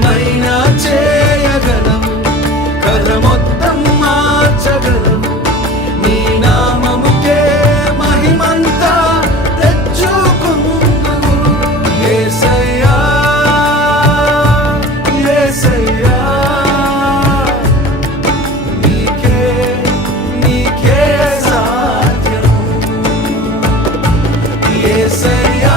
ఏమైనా చేయగలము కథ మొత్తం మార్చగలము నీ నామముకే మహిమంతా తెచ్చుకుందు యేసయ్యా యేసయ్యా నీకే నీకే సాధ్యం యేసయ్యా